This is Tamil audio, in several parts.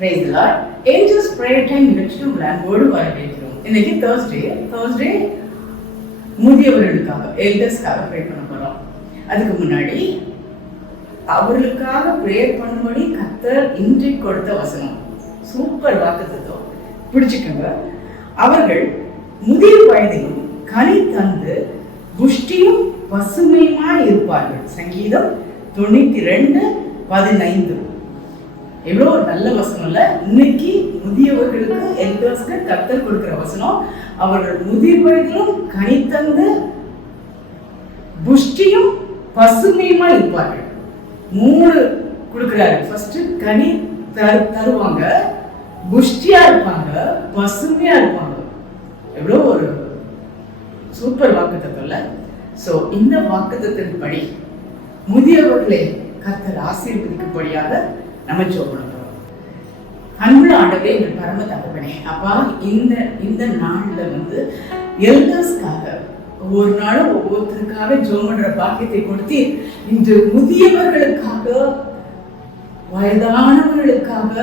Praise the Lord. Angels prayer time நிகழ்ச்சிக்கு உங்களை அன்போடு வரவேற்கிறோம். இன்னைக்கு Thursday முதியவர்களுக்காக எல்டர்ஸ்க்காக ப்ரே பண்ண போறோம். அதுக்கு முன்னாடி அவர்களுக்காக ப்ரேயர் பண்ணும்படி கர்த்தர் இன்றைக்கு கொடுத்த வசனம் சூப்பர் வாக்குத்தத்தம் பிடிச்சுக்கோங்க. அவர்கள் முதிய வயதிலும் கனி தந்து புஷ்டியும் பசுமையுமாய் இருப்பார்கள். சங்கீதம் 92:15. எவ்வளோ ஒரு நல்ல வசனம் இல்ல? இன்னைக்கு முதியவர்களுக்கு எல்டர்ஸ்க்கு கர்த்தர் கொடுக்கிற வசனம். அவர்கள் முதிய வயதிலும் கனி தந்து புஷ்டியும் பசுமையுமா இருப்பார்கள். 3 கொடுக்கிறாரு. ஃபர்ஸ்ட் கனி தருவாங்க, புஷ்டியா இருப்பாங்க, பசுமையா இருப்பாங்க. எவ்வளோ ஒரு சூப்பர் வாக்குத்தத்தம் இல்ல? சோ இந்த வாக்குத்தத்தின்படி முதியவர்களை கர்த்தர் ஆசீர்வதிக்கும்படியாக நம்ம ஜெபம் பண்ண போறோம். அன்புள்ள ஆண்டவரே, எங்கள் பரம தகப்பனே, அப்பா, இந்த நாள்ல எல்டர்ஸ்க்காக ஒவ்வொரு நாளும் ஒவ்வொருத்தருக்காக ஜெபம் பண்ற பாக்கியத்தை கொடுத்து இன்று முதியவர்களுக்காக, வயதானவர்களுக்காக,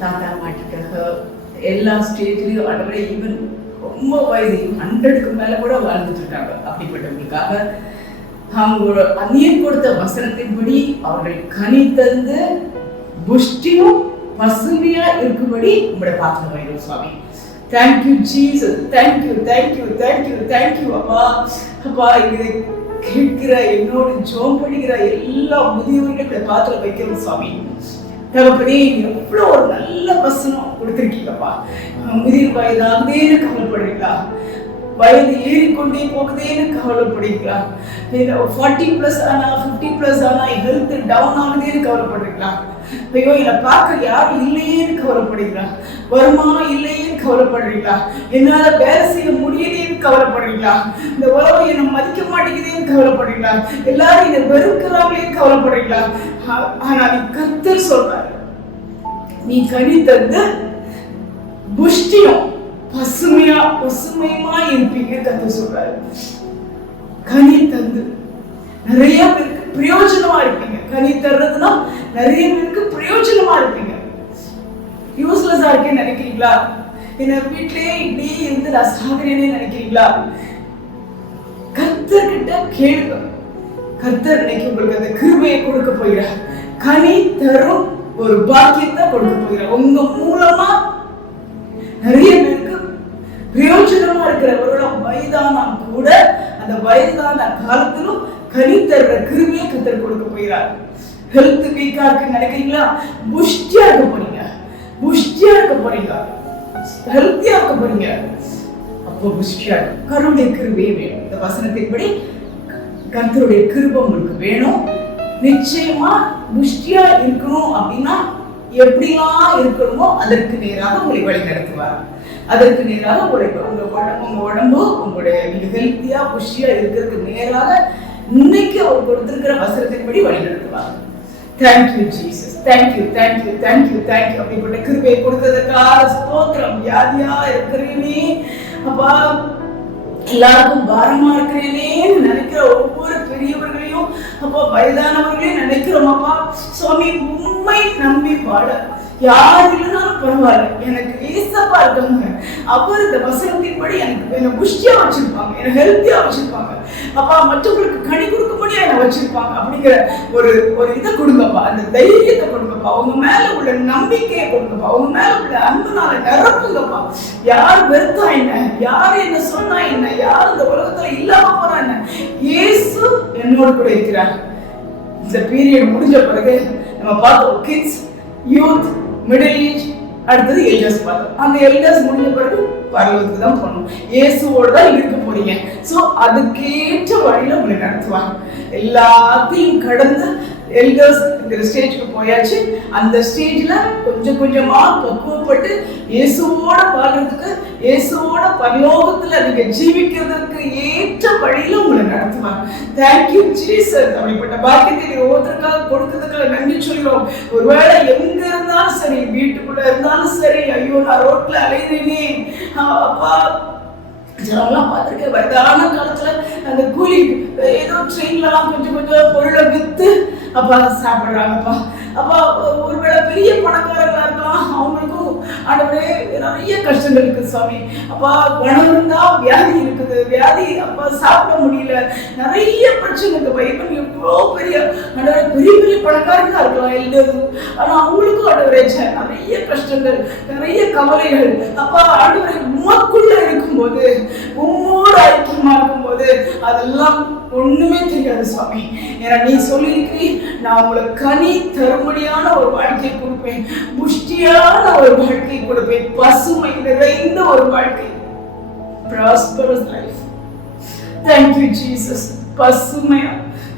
தாத்தா பாட்டிக்காக, எல்லா ஸ்டேஜ்லயும் ஆண்டவரே, ஈவன் ரொம்ப வயது 100க்கு மேல கூட வாழ்ந்துட்டு இருக்காங்க. அப்படிப்பட்டவங்களுக்காக அவங்க நீர் கொடுத்த வசனத்தின்படி அவர்கள் கனி தந்து புஷ்டியும் பசுமையா இருக்கும்படி உங்களுடைய பாத்திரம் வைக்கிறோம் சுவாமி. Thank you Jesus, thank you thank you thank you thank you அப்பா. அப்பா, இதை கேட்கிற என்னோடு ஜெபம் பண்ணுகிற எல்லா முதியவர்களுடைய பாத்திரம் வைக்கிறோம் சுவாமி. தகப்பனே, எவ்வளோ ஒரு நல்ல வசனம் கொடுத்துருக்கீங்கப்பா. முதிர் வயதாகதேன்னு கவலைப்படுறீங்களா? வயது ஏறிக்கொண்டே போகுதேன்னு கவலைப்படுறீங்களா? 40+ ஆனா 50+ ஆனா ஹெல்த் டவுன் ஆகுதேன்னு கவலைப்படுறீங்களா? ஐயோ, என்னை பார்க்க யாரும் இல்லையேன்னு கவலைப்படுறீங்களா? வருமானம் இல்லையேன்னு கவலைப்படுறீங்களா? என்னால வேலை செய்ய முடியலையேன்னு கவலைப்படுறீங்களா? இந்த உலகம் என்னை மதிக்க மாட்டேங்குதேன்னு கவலைப்படுறீங்களா? எல்லாரும் என்னை வெறுக்கிறாங்களேன்னு கவலைப்படுறீங்களா? ஆனா நீ கர்த்தர் சொல்றாரு, நீ கனி தந்து புஷ்டியும் பசுமையுமா இருப்பீங்க. கர்த்தர் சொல்றாரு, கனி தந்து நிறைய பேருக்கு பிரயோஜனமா இருப்பீங்க. கனி தர்றதுன்னா நிறைய பேருக்கு பிரயோஜனமா இருப்பீங்க. யூஸ்லெஸ்ஸா இருக்கேன்னு நினைக்கிறீங்களா? என்ன வீட்டிலேயே இப்படியே இருந்து நான் சாகுறேன்னு நினைக்கிறீங்களா? கர்த்தர்கிட்ட கேளுங்க. கர்த்தர் இன்னைக்கு உங்களுக்கு அந்த கிருபையை கொடுக்க போகிறார். கனி தரும் ஒரு பாக்கியத்தை கொடுக்க போகிறார். உங்க மூலமா நிறைய பேருக்கு பிரயோஜனமா இருக்கிறவரோட வயதானா கூட அந்த வயதான காலத்திலும் கனி தர்ற கிருபையை கர்த்தர் கொடுக்க போகிறார். ஹெல்த் வீக்கா இருக்கு நினைக்கிறீங்களா? புஷ்டியா இருக்க போறீங்க, புஷ்டியா இருக்க போறீங்க, ஹெல்த்தியா இருக்க போறீங்க. அப்போ புஷ்டியா கருடைய கிருபையே வேணும். இந்த வசனத்தின்படி கர்த்தருடைய கிருபை உங்களுக்கு வேணும். நிச்சயமா புஷ்டியா இருக்கணும் அப்படின்னா எப்படிலாம் இருக்கணுமோ அதற்கு நேராக உங்களை வழி நடத்துவார். அதற்கு நேராக உங்க உடம்பு உங்களுடைய ஹெல்த்தியா புஷ்டியா இருக்கிறதுக்கு நேராக இன்னைக்கு அவர் கொடுத்திருக்கிற வசனத்தின்படி வழி நடத்துவார். Thank you Jesus, thank you thank you thank you thank you. அப்படிப்பட்ட கிருபையை கொடுத்ததுக்காக ஸ்தோத்திரம். வியாதியா இருக்கிறேனே அப்பா, எல்லாருக்கும் பாரமா இருக்கிறேனேன்னு நினைக்கிற ஒவ்வொரு பெரியவர்களையும் அப்பா, வயதானவர்களையும் நினைக்கிறோம் அப்பா. சுவாமி, உண்மை நம்பி வாழ யார் இல்லைனாலும் பரவாயில்ல, எனக்கு ஏசப்பா இருக்காங்க. அவர் இந்த வசனத்தின்படி என்னை புஷ்டியா வச்சிருப்பாங்க, என்னை ஹெல்த்தியா வச்சிருப்பாங்க அப்பா. மற்றவங்களுக்கு கனி கொடுக்கும்படியா என்னை வச்சிருப்பாங்க. அப்படிங்கிற ஒரு இதை கொடுங்கப்பா, அந்த தைரியத்தை கொடுங்கப்பா. அவங்க மேல உள்ள நம்பிக்கையை கொடுங்கப்பா, அவங்க மேல உள்ள அன்புனால நிரப்புங்கப்பா. யார் வெறுத்தா என்ன, யார் என்ன சொன்னா என்ன, யார் இந்த உலகத்துல இல்லாம போறா என்ன, இயேசு என்னோடு கூட இருக்கிறார். இந்த பீரியட் முடிஞ்ச பிறகு நம்ம பார்த்தோம் கிட்ஸ், யூத், மிடில் ஏஜ், அடுத்தது எல்டர்ஸ் பார்த்தோம். அந்த எல்டர்ஸ் முடிஞ்ச பிறகு பரலோகத்துக்கு தான் போகணும். இயேசுவோட தான் இருக்க போறீங்க. ஸோ அதுக்கேற்ற வழியில உங்களை நடத்துவாங்க. எல்லாத்தையும் கடந்து எல்டர்ஸ்ங்கிற ஸ்டேஜ்க்கு போயாச்சு. அந்த ஸ்டேஜ்ல கொஞ்சம் கொஞ்சமா பக்குவப்பட்டு இயேசுவோட வாழ்றதுக்கு, இயேசுவோட பரலோகத்துல நீங்க ஜீவிக்கிறதுக்கு ஏற்ற வழியில உங்களை நடத்துவாங்க. Thank you Jesus. அப்படிப்பட்ட பாக்கியத்தை நீங்க ஒவ்வொருத்தருக்காக கொடுக்கறதுக்காக நன்றி சொல்கிறோம். ஒருவேளை எங்க இருந்தாலும் சரி, வீட்டுக்குள்ள இருந்தாலும் சரி, ஐயோ நான் ரோட்ல அலைகிறேனே அப்பா, ஜனம்லாம் பார்த்துருக்கேன். வயதான காலத்துல அந்த கூலி ஏதோ ட்ரெயின்லாம் கொஞ்சம் கொஞ்சம் பொருளை வித்து அப்பா சாப்பிட்றாங்கப்பா. அப்பா ஒருவேளை பெரிய பணக்காரங்களா இருக்கலாம், அவங்களுக்கும் ஆண்டவரே நிறைய கஷ்டங்கள் இருக்குது சுவாமி. அப்பா கணவன் தான் வியாதி இருக்குது, வியாதி அப்பா சாப்பிட முடியல, நிறைய பிரச்சனை இருக்குப்பா. இப்போ எவ்வளோ பெரிய ஆண்டவரே பெரிய பெரிய பணக்காரங்களா இருக்கலாம் எல்லாரும், ஆனா அவங்களுக்கும் ஆண்டவரே நிறைய கஷ்டங்கள், நிறைய கவலைகள். அப்பா ஆண்டவரே உமக்குள்ள இருக்கும்போது, உம்மோட ஐக்கியமா இருக்கும்போது அதெல்லாம் ஒண்ணுமே தெரியாது சுவாமி. ஏன்னா நீ சொல்லியிருக்கிறீ, நான் உங்களுக்கு கனி தரும்படியான ஒரு வாழ்க்கை கொடுப்பேன், புஷ்டியான ஒரு வாழ்க்கை கொடுப்பேன், பசுமை நிறைந்த ஒரு வாழ்க்கை, prosperous life. Thank you Jesus. பசுமையா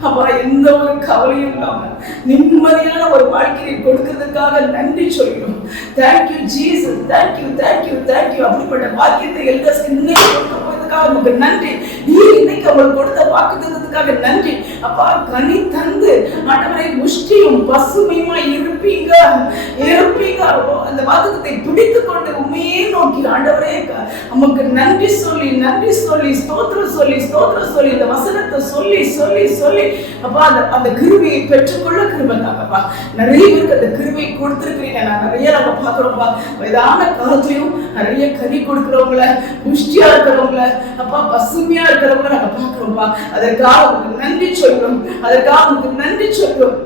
அப்பா எந்த ஒரு கவலையும் இல்லாம நிம்மதியான ஒரு வாழ்க்கையை கொடுக்கிறதுக்காக நன்றி சொல்கிறோம். Thank you Jesus, thank you thank you thank you. அப்படிப்பட்ட வாக்கியத்தை எல்டர்ஸ்க்கு இன்னைக்கு கொடுக்க போறதுக்காக நமக்கு நன்றி. நீ இன்னைக்கு அவங்களுக்கு கொடுத்த வாக்குத்தத்தத்துக்காக நன்றி. அப்பா கனி தந்து ஆண்டவரை முஷ்டியும் பசுமையுமா இருப்பீங்க இருப்பீங்க. அந்த வாக்குத்தத்தை பிடித்து கொண்டு உண்மையே நோக்கி ஆண்டவரே நமக்கு நன்றி சொல்லி நன்றி சொல்லி ஸ்தோத்திரம் சொல்லி ஸ்தோத்திரம் சொல்லி இந்த வசனத்தை சொல்லி சொல்லி சொல்லி அப்பா அந்த கிருபையை பெற்றுக்கொள்ள கிருபை தாங்கப்பா. நிறைய பேருக்கு அந்த கிருபையை கொடுத்துருக்கிறீங்க. நான் நிறைய நம்ம பார்க்குறோம்ப்பா, வயதான காலத்திலையும் நிறைய கனி கொடுக்குறவங்கள, புஷ்டியா இருக்கிறவங்கள, அப்பா பசுமையா இருக்கிறவங்கள நாங்க பார்க்குறோம்ப்பா. அதற்காக உங்களுக்கு நன்றி சொல்றோம், அதற்காக உங்களுக்கு நன்றி சொல்றோம்.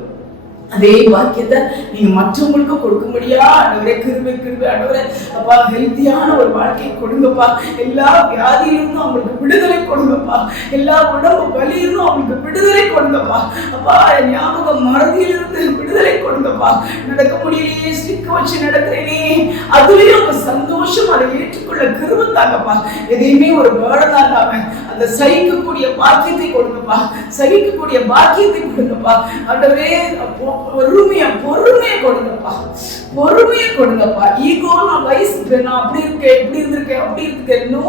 அதே வாக்கியத்தை நீங்க மற்றவங்களுக்கு கொடுக்கும்படியா ஆண்டவரே கிருபை கிருபை ஆண்டவரே அப்பா ஹெல்த்தியான ஒரு வாழ்க்கையை கொடுங்கப்பா. எல்லா வியாதியிலிருந்தும் அவங்களுக்கு விடுதலை கொடுங்கப்பா, எல்லா உடம்பு வலியிலிருந்தும் அவங்களுக்கு விடுதலை கொடுங்கப்பா. அப்பா ஞாபகம் மறதியிலிருந்து விடுதலை கொடுங்கப்பா. நடக்க முடியலையே, சிக்க வச்சு நடக்கிறேனே, அதுலயும் அவங்க சந்தோஷம் அதை ஏற்றுக்கொள்ள கிருபை தாங்கப்பா. எதையுமே ஒரு பேர்டனா இல்லாம அந்த சகிக்கக்கூடிய பாக்கியத்தை கொடுங்கப்பா, சகிக்கக்கூடிய பாக்கியத்தை கொடுங்கப்பா. ஆண்டவரே பொறுமையா கொடுங்கப்பா, பொறுமையை கொடுங்கப்பா. ஈகோ நான் வயசு நான் அப்படி இருக்கேன் இப்படி இருந்திருக்கேன் அப்படி இருக்கேன், நோ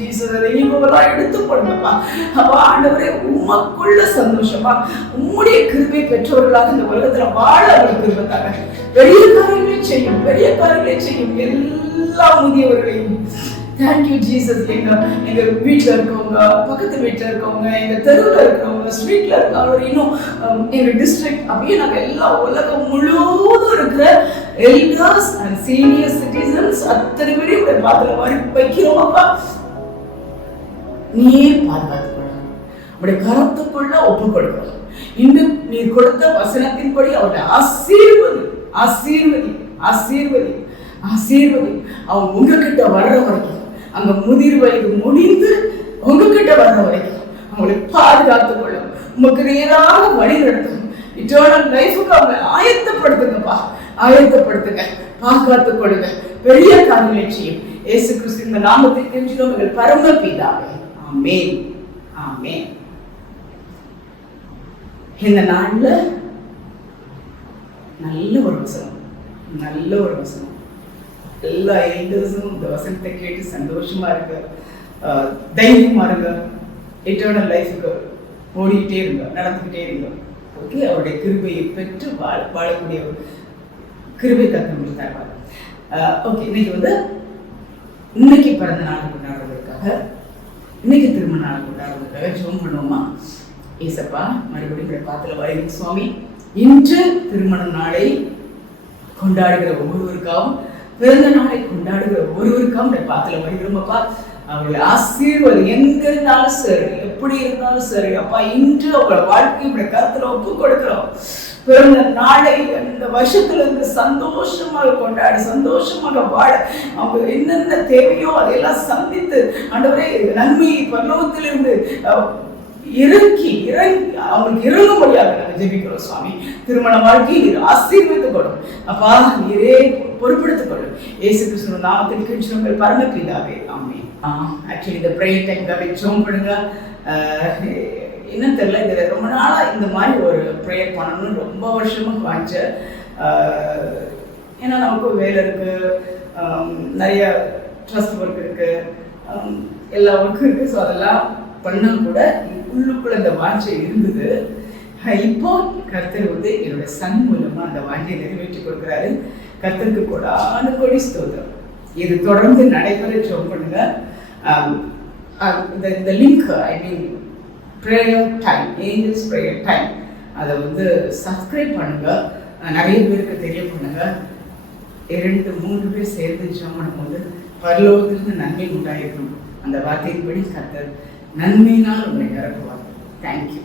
ஜீசஸ், அதை ஈகோவெல்லாம் எடுத்து கொடுங்கப்பா. அப்பா ஆண்டவரே உமக்குள்ள சந்தோஷமா உம்முடைய கிருபை பெற்றவர்களாக இந்த உலகத்துல வாழ அவர்கள் கிருபை தாங்க. பெரிய காரியங்களே செய்யும், பெரிய காரியங்களே செய்யும் எல்லா முதியவர்களையும். Thank you Jesus. எங்க வீட்டில் இருக்கவங்க, பக்கத்து வீட்டில் இருக்கவங்க, எங்க தெருவில் இருக்கிறவங்க, ஸ்ட்ரீட்ல இருக்கவங்க, இன்னும் எங்க டிஸ்ட்ரிக்ட் அப்படியே நாங்கள் எல்லா உலகம் முழுவதும் இருக்கிற எல்டர்ஸ் அண்ட் சீனியர் சிட்டிசன்ஸ் அத்தனை பேரையும் பாத்திர மாதிரி வைக்கிறோம்ப்பா. நீயே பாதுகாத்துக்கொள்ள, உடைய கருத்துக்குள்ள ஒப்பு கொடுக்கிறோம். இன்னும் நீ கொடுத்த வசனத்தின்படி அவருடைய ஆசீர்வதி ஆசீர்வதி ஆசீர்வதி ஆசீர்வதி. அவங்க உங்ககிட்ட வர்ற வரைக்கும், அங்க முதிர் வயது முடிந்து உங்ககிட்ட வர்ற வரைக்கும் அவங்களை பாதுகாத்துக் கொள்ளும், உங்களுக்கு நேராக வழி நடத்தும். இட்டர்னல் லைஃபுக்கு அவங்க ஆயத்தப்படுத்துங்கப்பா, ஆயத்தப்படுத்துங்க, பாதுகாத்துக் கொள்ளுங்க. பெரிய காரியங்களை செய்யும் இயேசு கிறிஸ்துவின் நாமத்தில் கெஞ்சுகிறோம் எங்கள் பரம பிதாவே. ஆமென் ஆமென். இந்த நாள்ல நல்ல ஒரு வசனம், நல்ல ஒரு வசனம். எல்லா எல்டர்ஸும் இந்த வசனத்தை கேட்டு சந்தோஷமா இருங்க, தைரியமா இருங்க, எட்டர்னல் லைஃபுக்கு ஓடிக்கிட்டே இருங்க, நடந்துக்கிட்டே இருங்க. ஓகே, அவருடைய கிருபையை பெற்று வாழக்கூடிய ஒரு கிருபை தத்துவம் தருவார். ஓகே, இன்னைக்கு பிறந்த நாள் கொண்டாடுறதுக்காக, இன்னைக்கு திருமண நாள் கொண்டாடுறதுக்காக ஜெபம் பண்ணுவோமா? ஏசப்பா, மறுபடியும் பாத்துல வருகிற சுவாமி, இன்று திருமண நாளை கொண்டாடுகிற ஒவ்வொருவருக்காகவும், பிறந்த நாளை கொண்டாடுகிற ஒவ்வொருவருக்காகவும் பாத்துல வருகிறோம்ப்பா. அவர்களை ஆசீர்வாதி, எங்க இருந்தாலும் சரி, எப்படி இருந்தாலும் சரி அப்பா, இன்று அவங்களோட வாழ்க்கையை கருத்துல ஒப்பு கொடுக்கிறோம். பிறந்த நாளை இந்த வருஷத்துல இருந்து சந்தோஷமாக கொண்டாடி சந்தோஷமாக வாழ, அவங்க என்னென்ன தேவையோ அதையெல்லாம் சந்தித்து ஆண்டவரே நன்மை பரலோகத்திலிருந்து இறங்கி அவங்களுக்கு இறங்க முடியாது நாங்கள் ஜெபிக்கிறோம் சுவாமி. திருமண வாழ்க்கையை நீர் ஆசீர்வதித்துக் கொள்ளும் அப்பா, நீரே பொறுப்படுத்திக் கொள்ளும். இயேசு கிறிஸ்துவின் நாமத்தில் கெஞ்சுகிறோம் பரம பிதாவே. ஆமென். ஆக்சுவலி இந்த ப்ரேயர் டைம்காக ஜெபம் பண்ணுங்க. என்ன தெரியல, இந்த ரொம்ப நாளா இந்த மாதிரி ஒரு ப்ரேயர் பண்ணணும்னு ரொம்ப வருஷமா வாஞ்சேன். ஏன்னா நமக்கு வேலை இருக்கு, நிறைய ட்ரஸ்ட் ஒர்க் இருக்கு, எல்லா ஒர்க்கும் இருக்கு. ஸோ அதெல்லாம் பண்ணால் கூட உள்ளுக்குள்ள அந்த வாஞ்சை இருந்தது. இப்போ கர்த்தர் என்னோட சன் மூலமா அந்த வாஞ்சையை நிறைவேற்றி கொடுக்குறாரு. கர்த்தருக்கு கொடான கொடி ஸ்தோத்திரம். இது தொடர்ந்து நடைபெற ஜெபம் பண்ணுங்க. இந்த link, I mean prayer time, angels prayer time, அதை சப்ஸ்கிரைப் பண்ணுங்க. நிறைய பேருக்கு தெரிய பண்ணுங்க. 2-3 பேர் சேர்ந்து ஜெபம் பண்ணும்போது பரலோகத்திலிருந்து நன்மை உண்டாயிருக்கும். அந்த வார்த்தையின்படி கர்த்தர் நன்மையினால் உங்களை நிரப்புவார். தேங்க்யூ.